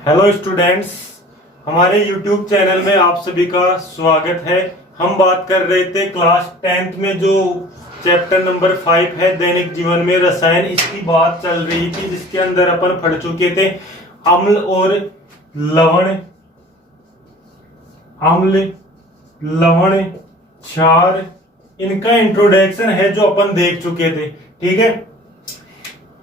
Hello students, हमारे YouTube channel में आप सभी का स्वागत है। हम बात कर रहे थे क्लास 10th में जो चैप्टर नंबर 5 है दैनिक जीवन में रसायन, इसकी बात चल रही थी जिसके अंदर अपन पढ़ चुके थे अम्ल और लवण, अम्ल लवण क्षार, इनका इंट्रोडक्शन है जो अपन देख चुके थे। ठीक है,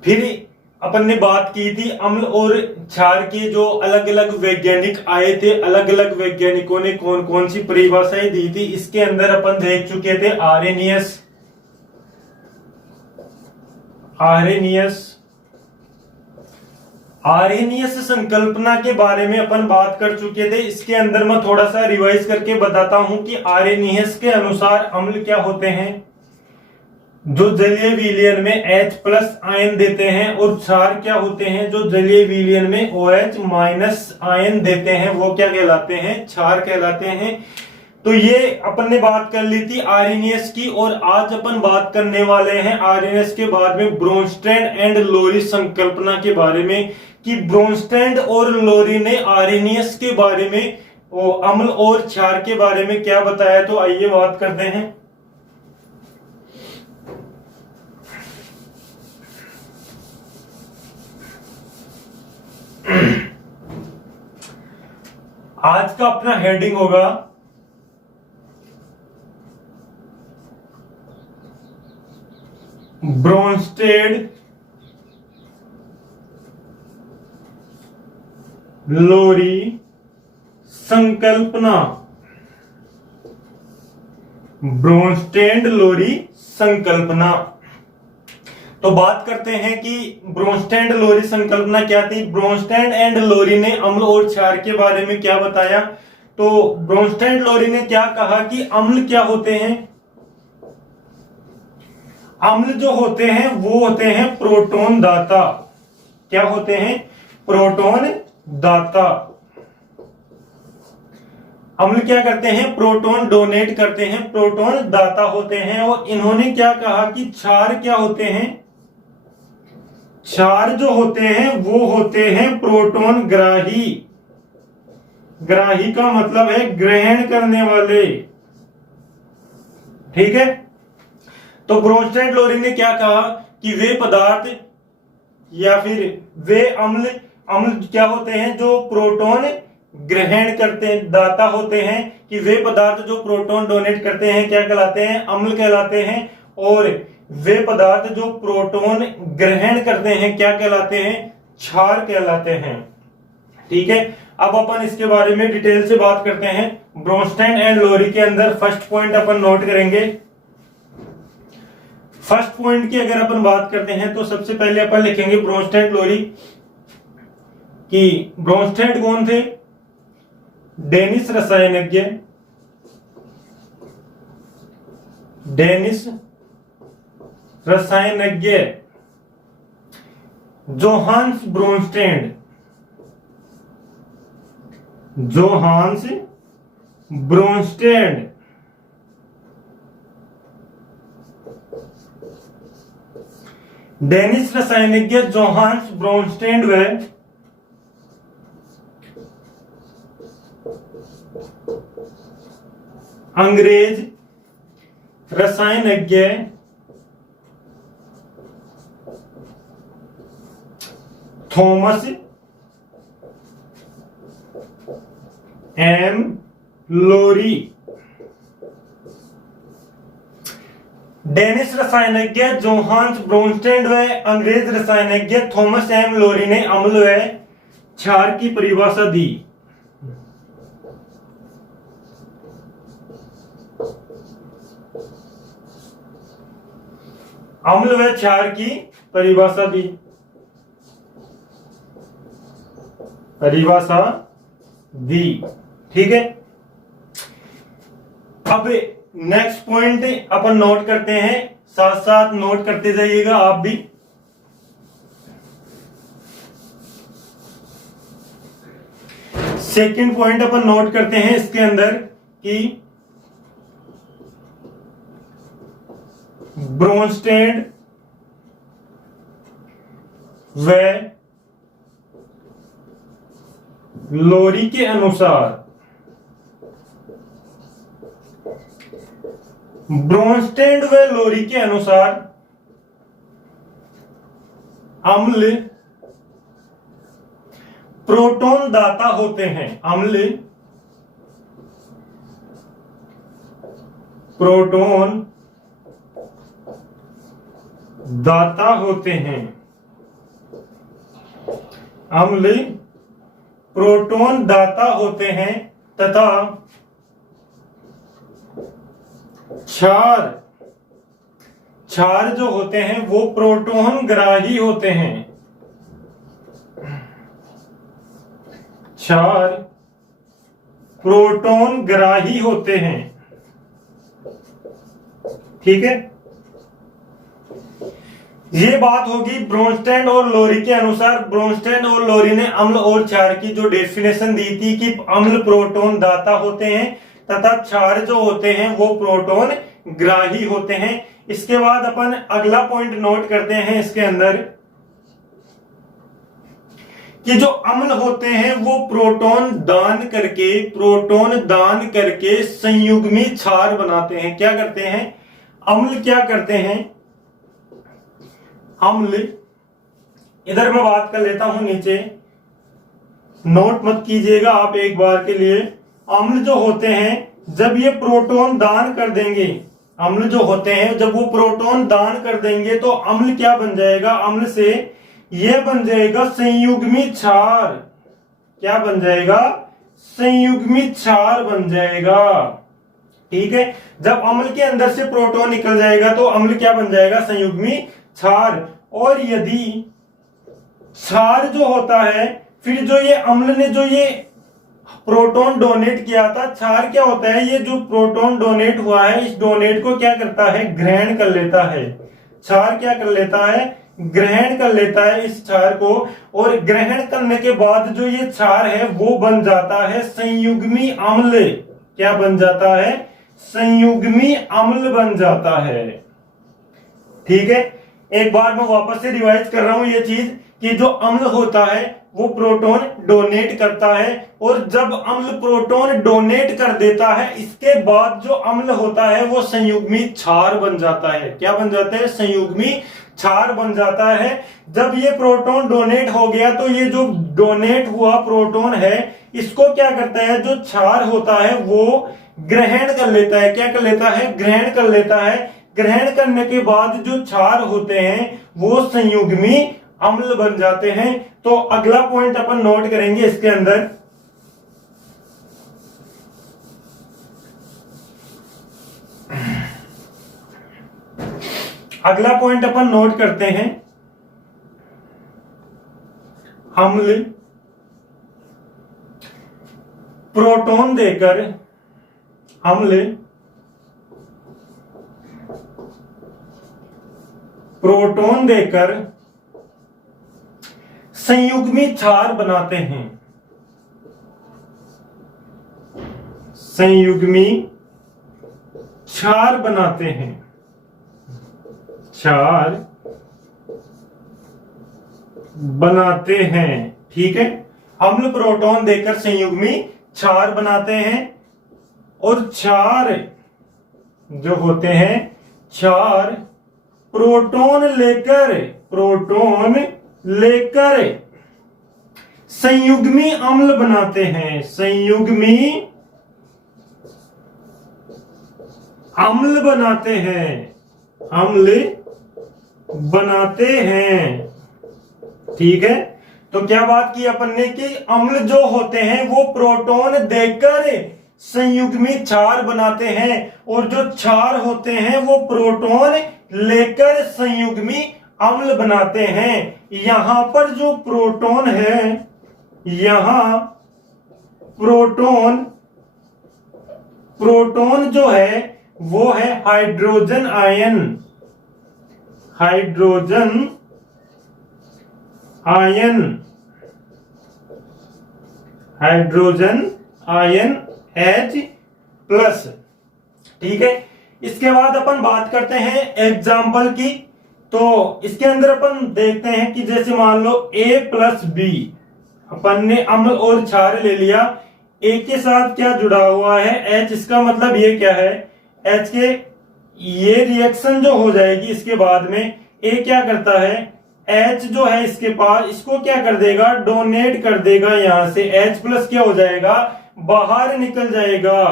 फिर अपन ने बात की थी अम्ल और क्षार के जो अलग अलग वैज्ञानिक आए थे, अलग अलग वैज्ञानिकों ने कौन कौन सी परिभाषाएं दी थी। इसके अंदर अपन देख चुके थे आर्रेनियस, आर्रेनियस संकल्पना के बारे में अपन बात कर चुके थे। इसके अंदर मैं थोड़ा सा रिवाइज करके बताता हूं कि आर्रेनियस के अनुसार अम्ल क्या होते हैं, जो जलीय विलयन में H+ आयन देते हैं, और क्षार क्या होते हैं जो जलीय विलयन में OH- आयन देते हैं, वो क्या कहलाते हैं, क्षार कहलाते हैं। तो ये अपन ने बात कर ली थी आर्रेनियस की, और आज अपन बात करने वाले हैं आर्रेनियस के बाद में ब्रोंस्टैंड एंड लोरी संकल्पना के बारे में, कि ब्रोंस्टैंड और लोरी ने आर्रेनियस के बारे में, अम्ल और क्षार के बारे में क्या बताया। तो आइए बात करते हैं। आज का अपना हेडिंग होगा ब्रोंस्टेड लोरी संकल्पना, ब्रोंस्टेड लोरी संकल्पना। तो बात करते हैं कि ब्रोंस्टैंड लोरी संकल्पना क्या थी। ब्रोंस्टैंड एंड लोरी ने अम्ल और क्षार के बारे में क्या बताया। तो ब्रोंस्टैंड लोरी ने क्या कहा कि अम्ल क्या होते हैं, अम्ल जो होते हैं वो होते हैं प्रोटॉन दाता। क्या होते हैं, प्रोटॉन दाता। अम्ल क्या करते हैं, प्रोटॉन डोनेट करते हैं, प्रोटॉन दाता होते हैं। और इन्होंने क्या कहा कि क्षार क्या होते हैं, क्षार जो होते हैं वो होते हैं प्रोटॉन ग्राही। ग्राही का मतलब है ग्रहण करने वाले। ठीक है, तो ब्रोंस्टैंड लोरी ने क्या कहा कि वे पदार्थ या फिर वे अम्ल, अम्ल क्या होते हैं जो प्रोटॉन ग्रहण करते हैं, दाता होते हैं, कि वे पदार्थ जो प्रोटॉन डोनेट करते हैं क्या कहलाते हैं, अम्ल कहलाते हैं। और वे पदार्थ जो प्रोटॉन ग्रहण करते हैं क्या कहलाते हैं, क्षार कहलाते हैं। ठीक है, अब अपन इसके बारे में डिटेल से बात करते हैं। ब्रोंस्टैंड एंड लोरी के अंदर फर्स्ट पॉइंट अपन नोट करेंगे। फर्स्ट पॉइंट की अगर अपन बात करते हैं तो सबसे पहले अपन लिखेंगे ब्रोंस्टैंड लोरी, कि ब्रोंस्टैंड कौन थे, डेनिश रसायनज्ञ, डेनिश रसायनज्ञ Johannes Bronsted, Johannes Bronsted Danish रसायनज्ञ जोहान्स ब्रोंस्टैंड व अंग्रेज रसायनज्ञ थॉमस एम लोरी। डेनिश रसायनज्ञ जोहान्स ब्रोंस्टैंड व अंग्रेज रसायनज्ञ थॉमस एम लोरी ने अम्ल व क्षार की परिभाषा दी। अम्ल व क्षार की परिभाषा दी, परिभाषा दी। ठीक है, अब नेक्स्ट पॉइंट अपन नोट करते हैं, साथ साथ नोट करते जाइएगा आप भी। सेकंड पॉइंट अपन नोट करते हैं इसके अंदर कि ब्रोंस्टैंड व लोरी के अनुसार, ब्रोंस्टेड व लोरी के अनुसार अम्ल प्रोटॉन दाता होते हैं। अम्ल प्रोटॉन दाता होते हैं। अम्ल प्रोटॉन दाता होते हैं तथा क्षार जो होते हैं वो प्रोटॉन ग्राही होते हैं। क्षार प्रोटॉन ग्राही होते हैं। ठीक है, ये बात होगी ब्रोंस्टेड और लोरी के अनुसार। ब्रोंस्टेड और लोरी ने अम्ल और क्षार की जो डेफिनेशन दी थी कि अम्ल प्रोटॉन दाता होते हैं तथा क्षार जो होते हैं वो प्रोटॉन ग्राही होते हैं। इसके बाद अपन अगला पॉइंट नोट करते हैं इसके अंदर कि जो अम्ल होते हैं वो प्रोटॉन दान करके संयुग्मी क्षार बनाते हैं। क्या करते हैं? अम्ल क्या करते हैं? अम्ल, इधर मैं बात कर लेता हूं, नीचे नोट मत कीजिएगा आप एक बार के लिए। अम्ल जो होते हैं जब ये प्रोटॉन दान कर देंगे, अम्ल जो होते हैं जब वो प्रोटॉन दान कर देंगे तो अम्ल क्या बन जाएगा? अम्ल से यह बन जाएगा संयुग्मी क्षार। क्या बन जाएगा? संयुग्मी क्षार बन जाएगा। ठीक है, जब अम्ल के अंदर से प्रोटॉन निकल जाएगा तो अम्ल क्या बन जाएगा? संयुग्मी क्षार। और यदि क्षार जो होता है, फिर जो ये अम्ल ने जो ये प्रोटॉन डोनेट किया था, क्षार क्या होता है? ये जो प्रोटॉन डोनेट हुआ है इस डोनेट को क्या करता है? ग्रहण कर लेता है। क्षार क्या कर लेता है? ग्रहण कर लेता है इस क्षार को, और ग्रहण करने के बाद जो ये क्षार है वो बन जाता है संयुग्मी अम्ल। क्या बन जाता है? संयुग्मी अम्ल बन जाता है। ठीक है, एक बार मैं वापस से रिवाइज कर रहा हूं ये चीज कि जो अम्ल होता है वो प्रोटॉन डोनेट करता है, और जब अम्ल प्रोटॉन डोनेट कर देता है इसके बाद जो अम्ल होता है वो संयुग्मी क्षार बन जाता है। क्या बन जाता है? संयुग्मी क्षार बन जाता है। जब ये प्रोटॉन डोनेट हो गया तो ये जो डोनेट हुआ प्रोटॉन है इसको क्या करता है? जो क्षार होता है वो ग्रहण कर लेता है। क्या कर लेता है? ग्रहण कर लेता है। ग्रहण करने के बाद जो क्षार होते हैं वो संयुग्मी अम्ल बन जाते हैं। तो अगला पॉइंट अपन नोट करेंगे इसके अंदर, अगला पॉइंट अपन नोट करते हैं, अम्ल प्रोटॉन देकर, अम्ल प्रोटॉन देकर संयुग्मी क्षार बनाते हैं। संयुग्मी क्षार बनाते हैं। क्षार बनाते हैं। ठीक है, अम्ल प्रोटॉन देकर संयुग्मी क्षार बनाते हैं, और क्षार जो होते हैं, क्षार प्रोटॉन लेकर संयुग्मी अम्ल बनाते हैं। संयुग्मी अम्ल बनाते हैं। अम्ल बनाते हैं। ठीक है, तो क्या बात की अपन ने कि अम्ल जो होते हैं वो प्रोटॉन देकर संयुग्मी क्षार बनाते हैं, और जो क्षार होते हैं वो प्रोटॉन लेकर संयुग्मी अम्ल बनाते हैं। यहां पर जो प्रोटॉन है, यहां प्रोटॉन जो है वो है hydrogen ion. Hydrogen ion, hydrogen ion H+। ठीक है, इसके बाद अपन बात करते हैं एग्जाम्पल की। तो इसके अंदर अपन देखते हैं कि जैसे मान लो A+B, अपन ने अम्ल और क्षार ले लिया, ए के साथ क्या जुड़ा हुआ है, एच। इसका मतलब ये क्या है, एच के ये रिएक्शन जो हो जाएगी इसके बाद में ए क्या करता है, एच जो है इसके पास, इसको क्या कर देगा, डोनेट कर देगा, यहां से एच प्लस क्या हो जाएगा, बाहर निकल जाएगा।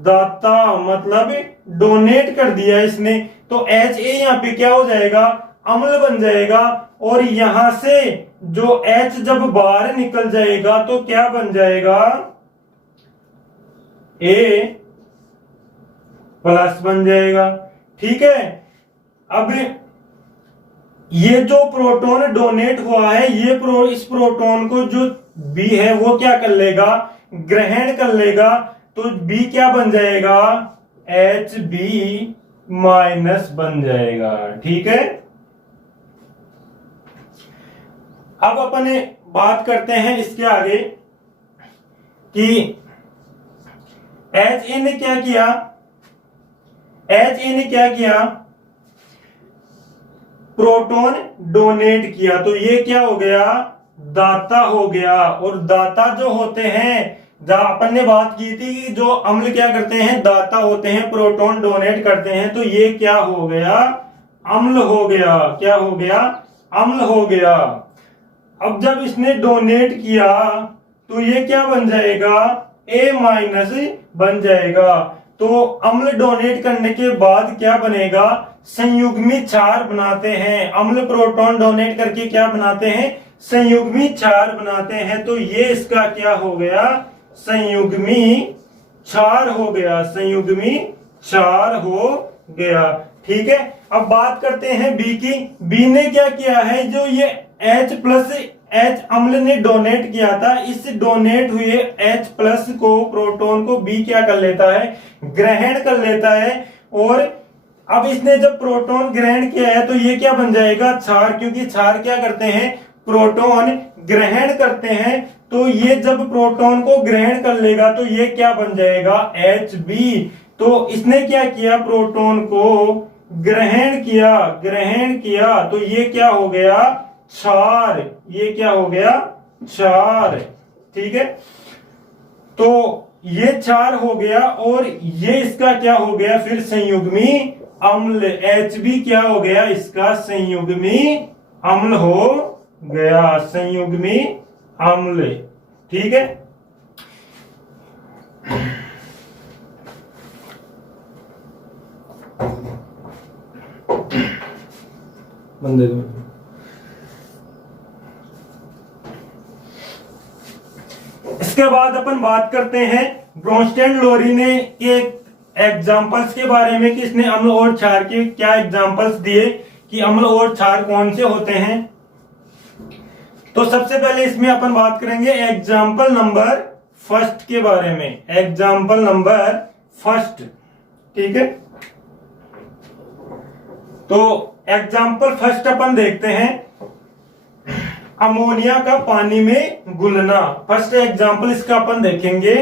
दाता मतलब डोनेट कर दिया इसने, तो एच ए यहाँ पे क्या हो जाएगा, अम्ल बन जाएगा। और यहां से जो एच जब बाहर निकल जाएगा तो क्या बन जाएगा, ए प्लस बन जाएगा। ठीक है, अब ये जो प्रोटॉन डोनेट हुआ है, ये इस प्रोटॉन को जो बी है वो क्या कर लेगा, ग्रहण कर लेगा। तो बी क्या बन जाएगा, एच बी माइनस बन जाएगा। ठीक है, अब अपन बात करते हैं इसके आगे कि एच ए ने क्या किया, एच ए ने क्या किया, प्रोटॉन डोनेट किया, तो ये क्या हो गया, दाता हो गया। और दाता जो होते हैं, जहां अपन ने बात की थी कि जो अम्ल क्या करते हैं, दाता होते हैं, प्रोटॉन डोनेट करते हैं, तो ये क्या हो गया, अम्ल हो गया। क्या हो गया, अम्ल हो गया। अब जब इसने डोनेट किया तो ये क्या बन जाएगा, ए माइनस बन जाएगा। तो अम्ल डोनेट करने के बाद क्या बनेगा, संयुग्मी क्षार बनाते हैं। अम्ल प्रोटॉन डोनेट करके क्या बनाते हैं, संयुग्मी क्षार बनाते हैं। तो ये इसका क्या हो गया, संयुग्मी क्षार हो गया, संयुग्मी क्षार हो गया। ठीक है, अब बात करते हैं बी की। बी ने क्या किया है, जो ये H प्लस H अम्ल ने डोनेट किया था, इस डोनेट हुए H प्लस को, प्रोटॉन को बी क्या कर लेता है, ग्रहण कर लेता है। और अब इसने जब प्रोटॉन ग्रहण किया है तो ये क्या बन जाएगा, क्षार, क्योंकि क्षार क्या करते हैं, प्रोटॉन ग्रहण करते हैं। तो ये जब प्रोटॉन को ग्रहण कर लेगा तो ये क्या बन जाएगा, Hb। तो इसने क्या किया, प्रोटॉन को ग्रहण किया, ग्रहण किया, तो ये क्या हो गया, क्षार। ये क्या हो गया, क्षार। ठीक है, तो ये क्षार हो गया। और ये इसका क्या हो गया, फिर संयुग्मी अम्ल। Hb क्या हो गया, इसका संयुग्मी अम्ल हो गया, संयुग्मी अम्ल। ठीक है, बंदे दो। इसके बाद अपन बात करते हैं ब्रोंस्टेन लोरी ने के एग्जाम्पल्स के बारे में कि इसने अम्ल और क्षार के क्या एग्जाम्पल्स दिए, कि अम्ल और क्षार कौन से होते हैं। तो सबसे पहले इसमें अपन बात करेंगे एग्जाम्पल नंबर फर्स्ट के बारे में, एग्जाम्पल नंबर फर्स्ट। ठीक है, तो एग्जाम्पल फर्स्ट अपन देखते हैं, अमोनिया का पानी में घुलना। फर्स्ट एग्जाम्पल इसका अपन देखेंगे,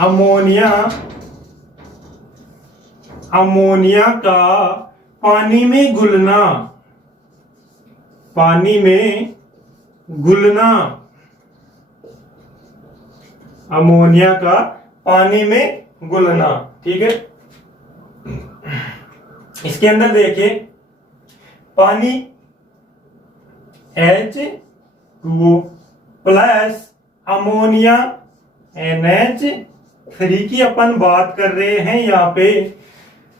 अमोनिया, अमोनिया का पानी में घुलना, पानी में घुलना, अमोनिया का पानी में घुलना। ठीक है, इसके अंदर देखिए पानी H2O प्लस अमोनिया NH3 की अपन बात कर रहे हैं यहाँ पे।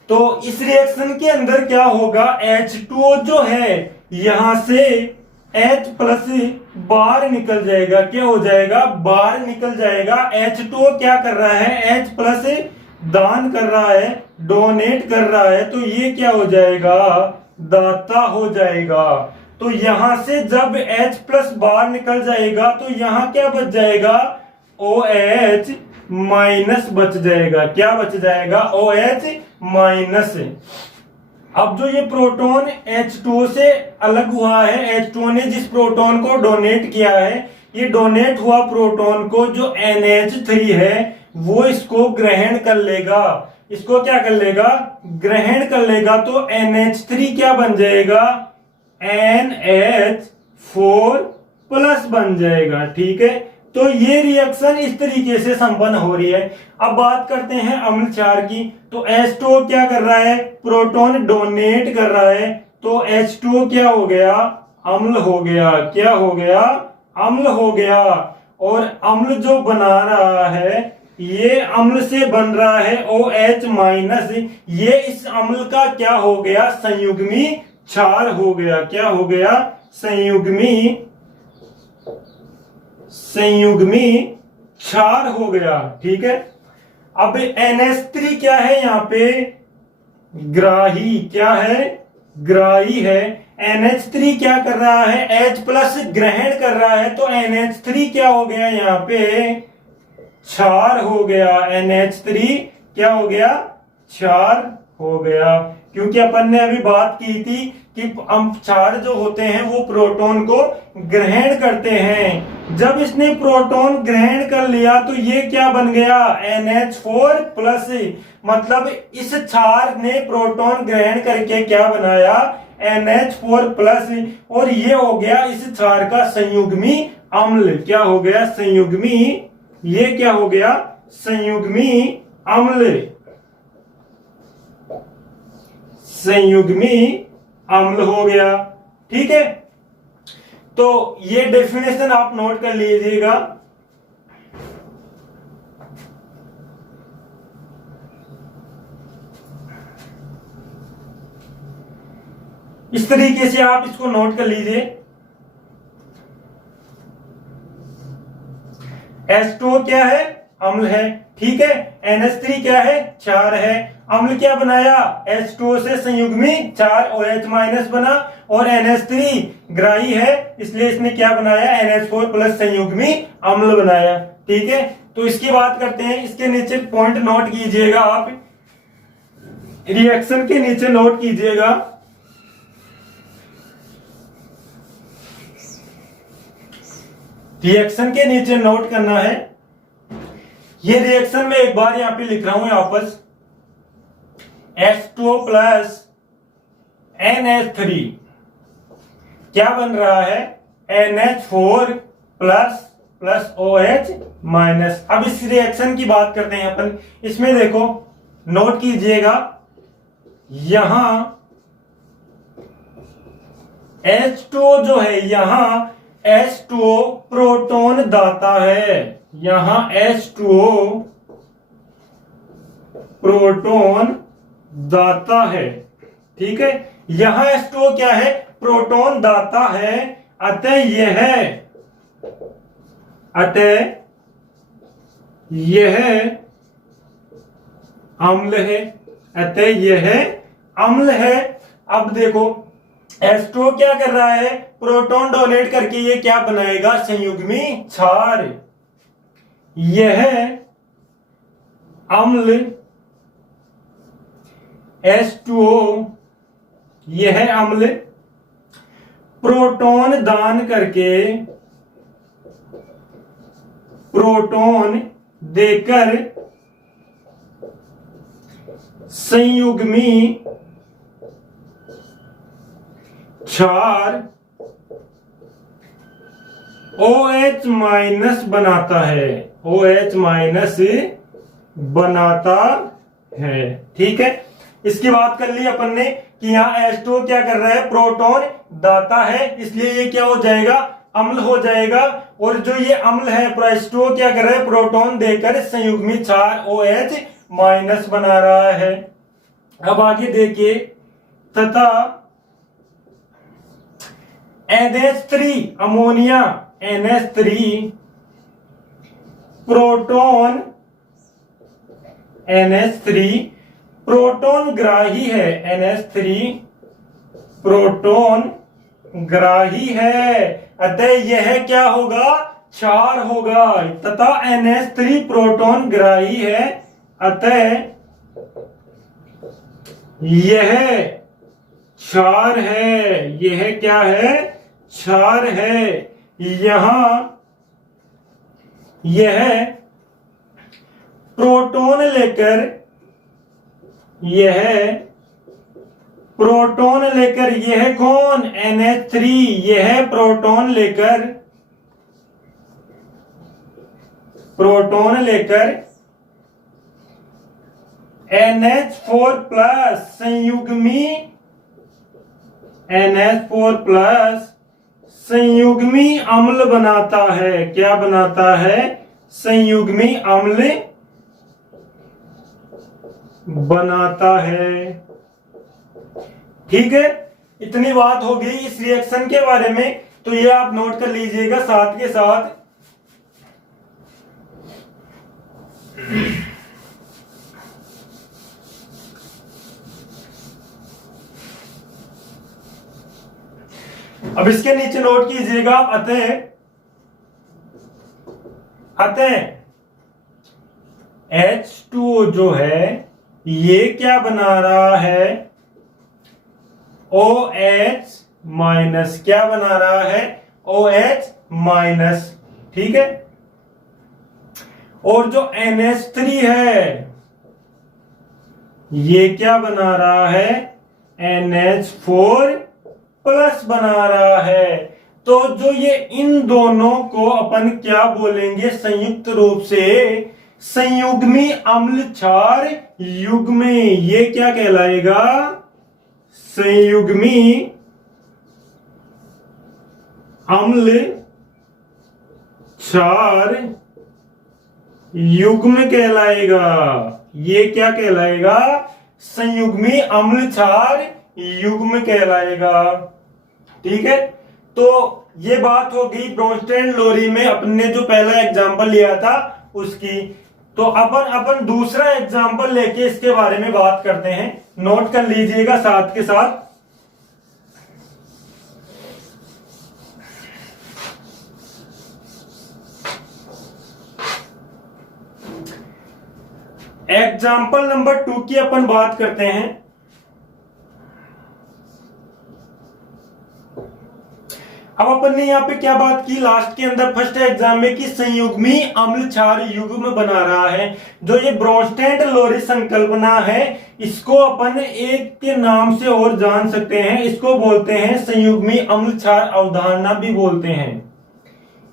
तो इस रिएक्शन के अंदर क्या होगा, H2O जो है यहां से H प्लस बाहर निकल जाएगा। क्या हो जाएगा, बाहर निकल जाएगा। H2O क्या कर रहा है, H प्लस दान कर रहा है, डोनेट कर रहा है, तो ये क्या हो जाएगा, दाता हो जाएगा। तो यहां से जब H प्लस बाहर निकल जाएगा तो यहां क्या बच जाएगा, OH माइनस बच जाएगा। क्या बच जाएगा, OH माइनस। अब जो ये प्रोटॉन H2O से अलग हुआ है, H2O ने जिस प्रोटॉन को डोनेट किया है, ये डोनेट हुआ प्रोटॉन को जो NH3 है वो इसको ग्रहण कर लेगा। इसको क्या कर लेगा, ग्रहण कर लेगा। तो NH3 क्या बन जाएगा, NH 4 प्लस बन जाएगा। ठीक है, तो ये रिएक्शन इस तरीके से संपन्न हो रही है। अब बात करते हैं अम्ल क्षार की। तो H2O क्या कर रहा है, प्रोटॉन डोनेट कर रहा है, तो H2O क्या हो गया, अम्ल हो गया। क्या हो गया, अम्ल हो गया। और अम्ल जो बना रहा है, ये अम्ल से बन रहा है OH माइनस, ये इस अम्ल का क्या हो गया, संयुग्मी क्षार हो गया। क्या हो गया, संयुग्मी क्षार हो गया। ठीक है, अब NH3 क्या है यहाँ पे, ग्राही। क्या है, ग्राही है। NH3 क्या कर रहा है, H प्लस ग्रहण कर रहा है, तो NH3 क्या हो गया यहाँ पे, क्षार हो गया। NH3 क्या हो गया, क्षार हो गया। क्योंकि अपन ने अभी बात की थी कि क्षार जो होते हैं वो प्रोटॉन को ग्रहण करते हैं। जब इसने प्रोटॉन ग्रहण कर लिया तो ये क्या बन गया, NH4 प्लस। मतलब इस क्षार ने प्रोटॉन ग्रहण करके क्या बनाया, NH4 प्लस, और ये हो गया इस क्षार का संयुग्मी अम्ल। क्या हो गया, संयुग्मी, ये क्या हो गया, संयुग्मी अम्ल, संयुग्मी अम्ल हो गया। ठीक है, तो ये डेफिनेशन आप नोट कर लीजिएगा। इस तरीके से आप इसको नोट कर लीजिए। H2O क्या है, अम्ल है। ठीक है, NH3 क्या है, क्षार है। अम्ल क्या बनाया, H2O से संयुग्मी क्षार OH माइनस बना, और NH3 ग्राही है, इसलिए इसने क्या बनाया, NH4 प्लस संयुग्मी अम्ल बनाया। ठीक है, तो इसकी बात करते हैं। इसके नीचे पॉइंट नोट कीजिएगा, आप रिएक्शन के नीचे नोट कीजिएगा। रिएक्शन के नीचे नोट करना है, ये रिएक्शन में एक बार यहां पे लिख रहा हूं वापस, H2O प्लस NH3 क्या बन रहा है, NH4 plus plus OH minus. अब इस रिएक्शन की बात करते हैं अपन। इसमें देखो, नोट कीजिएगा, यहां H2O जो है, यहां H2O प्रोटॉन दाता है। यहां H2O प्रोटॉन दाता है। ठीक है, यहां H2O क्या है, प्रोटॉन दाता है। अतः यह अम्ल है। अतः यह अम्ल है। अब देखो, H2O क्या कर रहा है, प्रोटॉन डोनेट करके ये क्या बनाएगा, संयुग्मी क्षार। यह अम्ल H2O, यह अम्ल प्रोटॉन दान करके, प्रोटॉन देकर संयुग्मी क्षार OH माइनस बनाता है। OH माइनस बनाता है। ठीक है, इसकी बात कर ली अपन ने कि यहां H2O क्या कर रहा है, प्रोटॉन दाता है, इसलिए ये क्या हो जाएगा, अम्ल हो जाएगा। और जो ये अम्ल है, H2O क्या कर रहा है, प्रोटॉन देकर संयुग्मी क्षार OH माइनस बना रहा है। अब आगे देखिए, तथा NH3 ammonia, NH3 proton, NH3 proton ग्राही है। NH3 प्रोटॉन ग्राही है, अतः यह क्या होगा, क्षार होगा। तथा NH3 प्रोटॉन ग्राही है, अतः यह क्षार है। यह क्या है, क्षार है। यहां यह प्रोटॉन लेकर, यह प्रोटॉन लेकर, यह है कौन, NH3, यह है प्रोटॉन लेकर NH4 प्लस संयुग्मी अम्ल बनाता है। क्या बनाता है, संयुग्मी अम्ल बनाता है। ठीक है, इतनी बात हो गई इस रिएक्शन के बारे में, तो ये आप नोट कर लीजिएगा साथ के साथ। अब इसके नीचे नोट कीजिएगा, अतः H2O जो है ये क्या बना रहा है, OH माइनस। क्या बना रहा है, OH माइनस। ठीक है, और जो NH3 है ये क्या बना रहा है, NH4 प्लस बना रहा है। तो जो ये इन दोनों को अपन क्या बोलेंगे, संयुक्त रूप से संयुग्मी अम्ल क्षार युग्म। ये क्या कहलाएगा, संयुग्मी अम्ल क्षार युग्म कहलाएगा। ये क्या कहलाएगा, संयुग्मी अम्ल क्षार युग्म कहलाएगा। ठीक है, तो ये बात हो गई ब्रोंस्टेड लोरी में अपने जो पहला एग्जांपल लिया था उसकी। तो अपन दूसरा एग्जांपल लेके इसके बारे में बात करते हैं, नोट कर लीजिएगा साथ के साथ। एग्जाम्पल नंबर 2 की अपन बात करते हैं। अब अपन ने यहाँ पे क्या बात की लास्ट के अंदर फर्स्ट एग्जाम में, कि संयुग्मी अम्ल क्षार युग्म बना रहा है। जो ये ब्रोंस्टेड लोरी संकल्पना है, इसको अपन एक के नाम से और जान सकते हैं, इसको बोलते हैं संयुग्मी अम्ल क्षार अवधारणा भी बोलते हैं।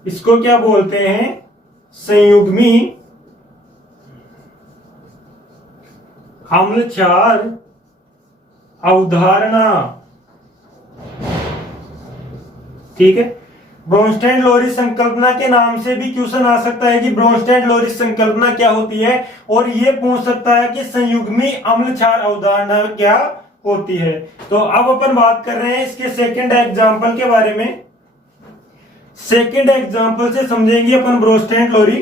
इसको क्या बोलते हैं, संयुग्मी अम्ल क्षार अवधारणा। ठीक है, ब्रोंस्टेड लोरी संकल्पना के नाम से भी क्वेश्चन आ सकता है कि ब्रोंस्टेड लोरी संकल्पना क्या होती है, और ये पूछ सकता है कि संयुग्मी अम्ल क्षार अवधारणा क्या होती है। तो अब अपन बात कर रहे हैं इसके सेकंड एग्जांपल के बारे में। सेकंड एग्जांपल से समझेंगे अपन ब्रोंस्टेड लोरी।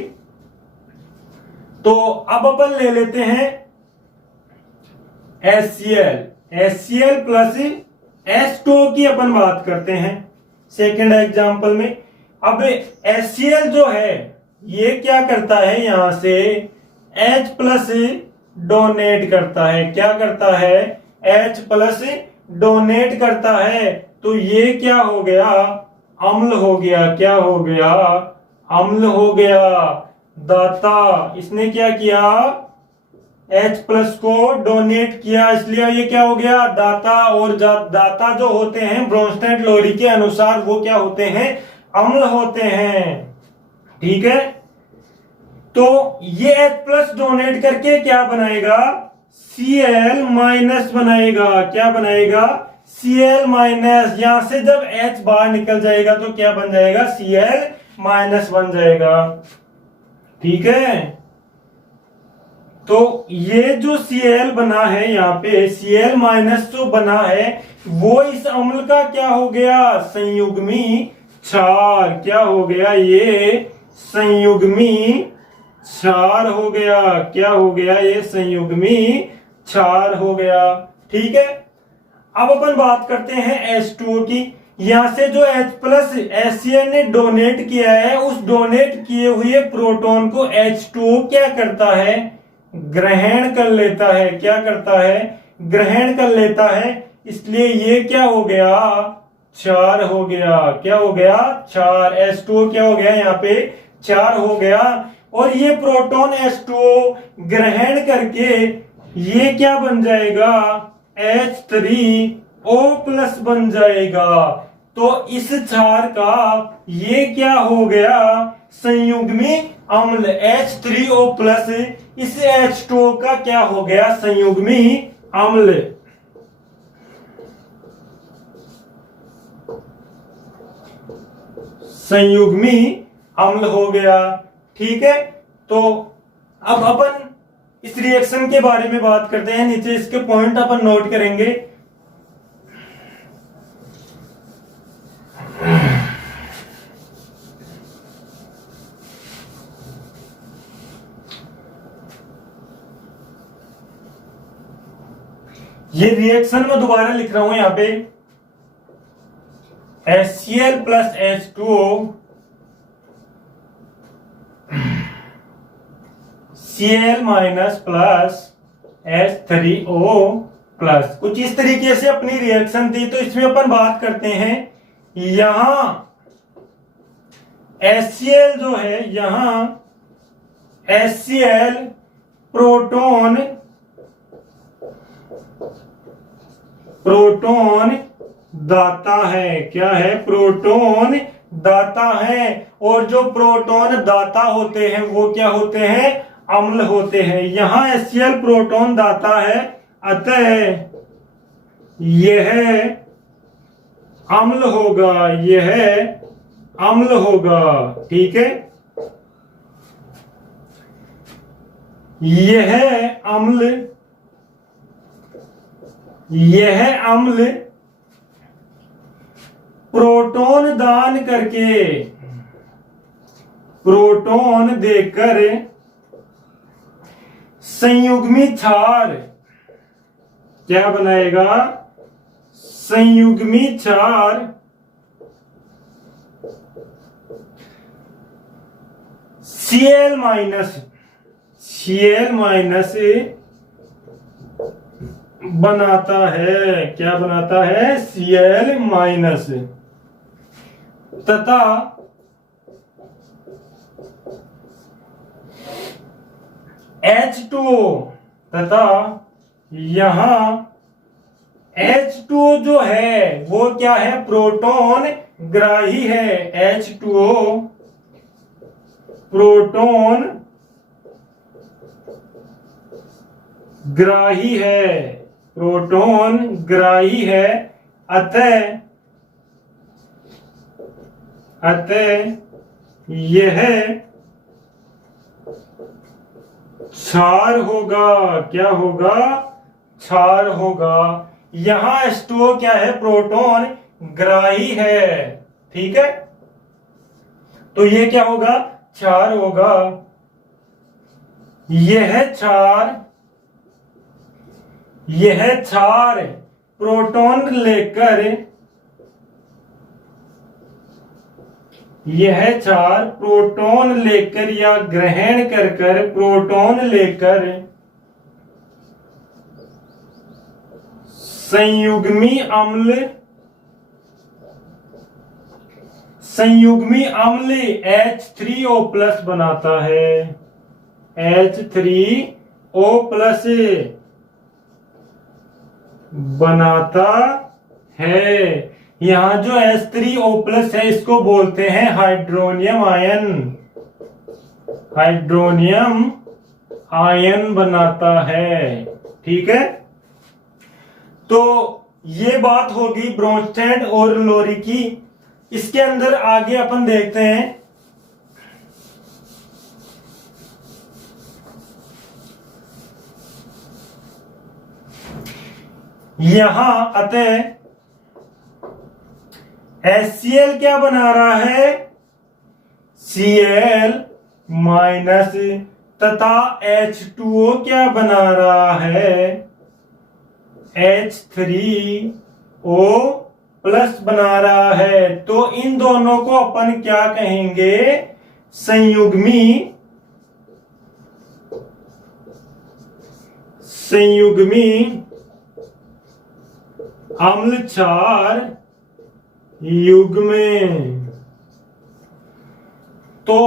तो अब अपन ले लेते हैं HCl प्लस H2O की अपन बात करते हैं सेकंड एग्जांपल में। अब HCl जो है ये क्या करता है, यहां से H प्लस डोनेट करता है। क्या करता है, H प्लस डोनेट करता है। तो ये क्या हो गया, अम्ल हो गया। क्या हो गया, अम्ल हो गया। दाता, इसने क्या किया, H प्लस को डोनेट किया, इसलिए ये क्या हो गया, दाता। और दाता जो होते हैं ब्रोंस्टेड लोरी के अनुसार वो क्या होते हैं, अम्ल होते हैं। ठीक है, तो ये H प्लस डोनेट करके क्या बनाएगा, Cl माइनस बनाएगा। क्या बनाएगा, Cl माइनस। यहां से जब H बाहर निकल जाएगा तो क्या बन जाएगा, Cl माइनस बन जाएगा। ठीक है, तो ये जो Cl बना है, यहाँ पे Cl माइनस जो बना है वो इस अम्ल का क्या हो गया, संयुग्मी क्षार। क्या हो गया, ये संयुग्मी क्षार हो गया। क्या हो गया, ये संयुग्मी क्षार हो गया। ठीक है, अब अपन बात करते हैं H2O की। यहां से जो H प्लस HCl ने डोनेट किया है, उस डोनेट किए हुए प्रोटॉन को H2O क्या करता है, ग्रहण कर लेता है। क्या करता है, ग्रहण कर लेता है। इसलिए ये क्या हो गया, क्षार हो गया। क्या हो गया, क्षार। H2O क्या हो गया, यहाँ पे क्षार हो गया। और ये प्रोटॉन H2O ग्रहण करके ये क्या बन जाएगा, H3O+ बन जाएगा। तो इस क्षार का ये क्या हो गया, संयुग्मी अम्ल H3O+, इस H2O का क्या हो गया, संयुग्मी अम्ल। संयुग्मी अम्ल हो गया। ठीक है, तो अब अपन इस रिएक्शन के बारे में बात करते हैं। नीचे इसके पॉइंट अपन नोट करेंगे। ये रिएक्शन में दोबारा लिख रहा हूं यहां पे, HCl + H2O Cl- + H3O+। कुछ इस तरीके से अपनी रिएक्शन थी। तो इसमें अपन बात करते हैं, यहां HCl जो है, यहां HCl प्रोटॉन दाता है। क्या है, प्रोटॉन दाता है। और जो प्रोटॉन दाता होते हैं वो क्या होते हैं, अम्ल होते हैं। यहां HCl प्रोटॉन दाता है, अतः यह अम्ल होगा, यह अम्ल होगा। ठीक है, यह अम्ल प्रोटॉन दान करके, प्रोटॉन देकर संयुग्मी क्षार क्या बनाएगा, संयुग्मी क्षार Cl- बनाता है। क्या बनाता है, Cl-, तथा H2O, तथा यहां H2O जो है वो क्या है, प्रोटॉन ग्राही है। H2O प्रोटॉन ग्राही है, प्रोटॉन ग्राही है। अतः यह क्षार होगा। क्या होगा, क्षार होगा। यहां H2O क्या है, प्रोटॉन ग्राही है। ठीक है, तो ये क्या होगा, क्षार होगा। यह क्षार प्रोटॉन लेकर, यह क्षार प्रोटॉन लेकर या ग्रहण कर प्रोटॉन लेकर संयुग्मी अम्ल H3O+ बनाता है। H3O+ बनाता है। यहां जो H3O+ है इसको बोलते हैं हाइड्रोनियम आयन। हाइड्रोनियम आयन बनाता है। ठीक है, तो ये बात होगी ब्रोंस्टैंड और लोरी की। इसके अंदर आगे अपन देखते हैं, यहां अतः HCl क्या बना रहा है, Cl- तथा H2O क्या बना रहा है, H3O+ बना रहा है। तो इन दोनों को अपन क्या कहेंगे, संयुग्मी अम्ल क्षार युग्म। तो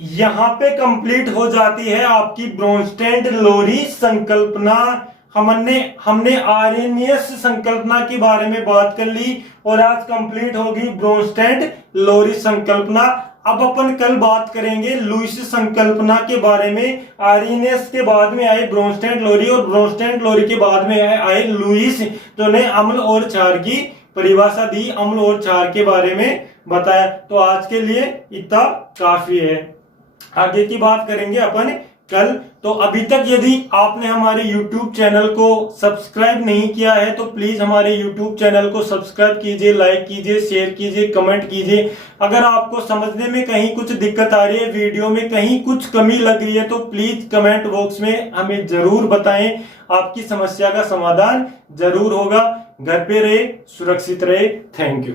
यहां पे कंप्लीट हो जाती है आपकी ब्रोंस्टैंड लोरी संकल्पना। हमने आर्यनियस संकल्पना के बारे में बात कर ली और आज कंप्लीट होगी ब्रोंस्टेड लोरिस संकल्पना। अब अपन कल बात करेंगे लुईस संकल्पना के बारे में। आर्यनियस के बाद में आए ब्रोंस्टेड लोरी और ब्रोंस्टेड लोरी के बाद में आए लुईस, जो ने अम्ल और क्षार की परिभाषा दी, अम्ल और क्षार के बारे में बताया। तो आज के लिए इतना काफी है, आगे की बात करेंगे अपन कल। तो अभी तक यदि आपने हमारे YouTube चैनल को सब्सक्राइब नहीं किया है तो प्लीज हमारे YouTube चैनल को सब्सक्राइब कीजिए, लाइक कीजिए, शेयर कीजिए, कमेंट कीजिए। अगर आपको समझने में कहीं कुछ दिक्कत आ रही है, वीडियो में कहीं कुछ कमी लग रही है तो प्लीज कमेंट बॉक्स में हमें जरूर बताएं, आपकी समस्या का समाधान जरूर होगा। घर पे रहे, सुरक्षित रहे। Thank you.